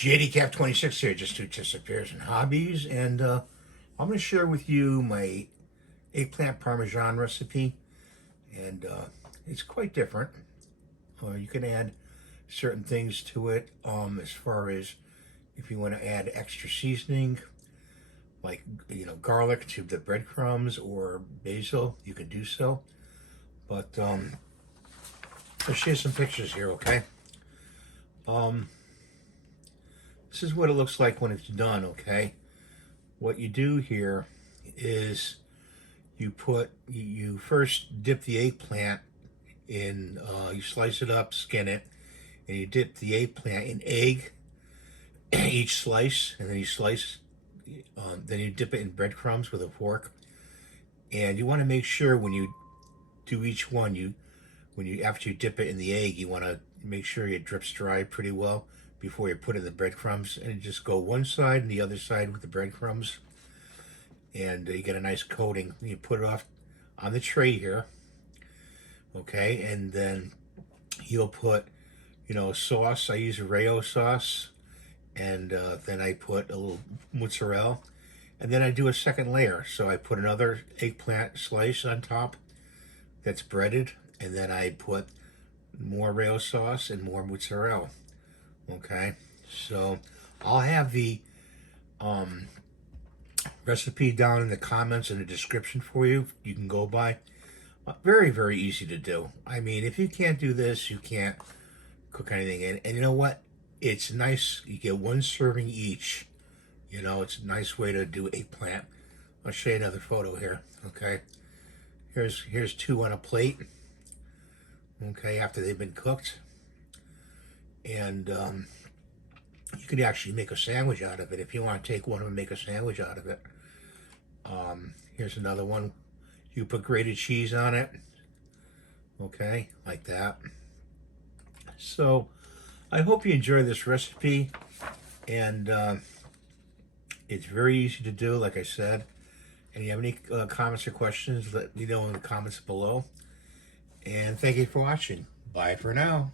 JDCap26 here, just two tips, affairs, and hobbies, and I'm going to share with you my eggplant parmesan recipe, and it's quite different. You can add certain things to it, as far as if you want to add extra seasoning, like garlic to the breadcrumbs or basil, you can do so. But let's share some pictures here, okay? This is what it looks like when it's done, okay? What you do here is you first dip the eggplant in, you slice it up, skin it, and you dip the eggplant in egg, each slice, and then you slice, then you dip it in breadcrumbs with a fork. And you want to make sure when you do each one, after you dip it in the egg, you want to make sure it drips dry pretty well before you put in the breadcrumbs, and you just go one side and the other side with the breadcrumbs, and you get a nice coating. You put it off on the tray here, okay, and then you'll put sauce. I use Rayo sauce, and then I put a little mozzarella, and then I do a second layer. So I put another eggplant slice on top that's breaded, and then I put more Rayo sauce and more mozzarella. Okay, so I'll have the recipe down in the comments and the description for you. You can go by. Very, very easy to do. I mean, if you can't do this, you can't cook anything. And you know what? It's nice. You get one serving each. It's a nice way to do eggplant. I'll show you another photo here. Okay, here's two on a plate. Okay, after they've been cooked. And you could actually make a sandwich out of it if you want to take one and make a sandwich out of it. Here's another one. You put grated cheese on it. Okay, like that. So I hope you enjoy this recipe, and it's very easy to do, like I said. And you have any comments or questions, let me know in the comments below. And thank you for watching. Bye for now.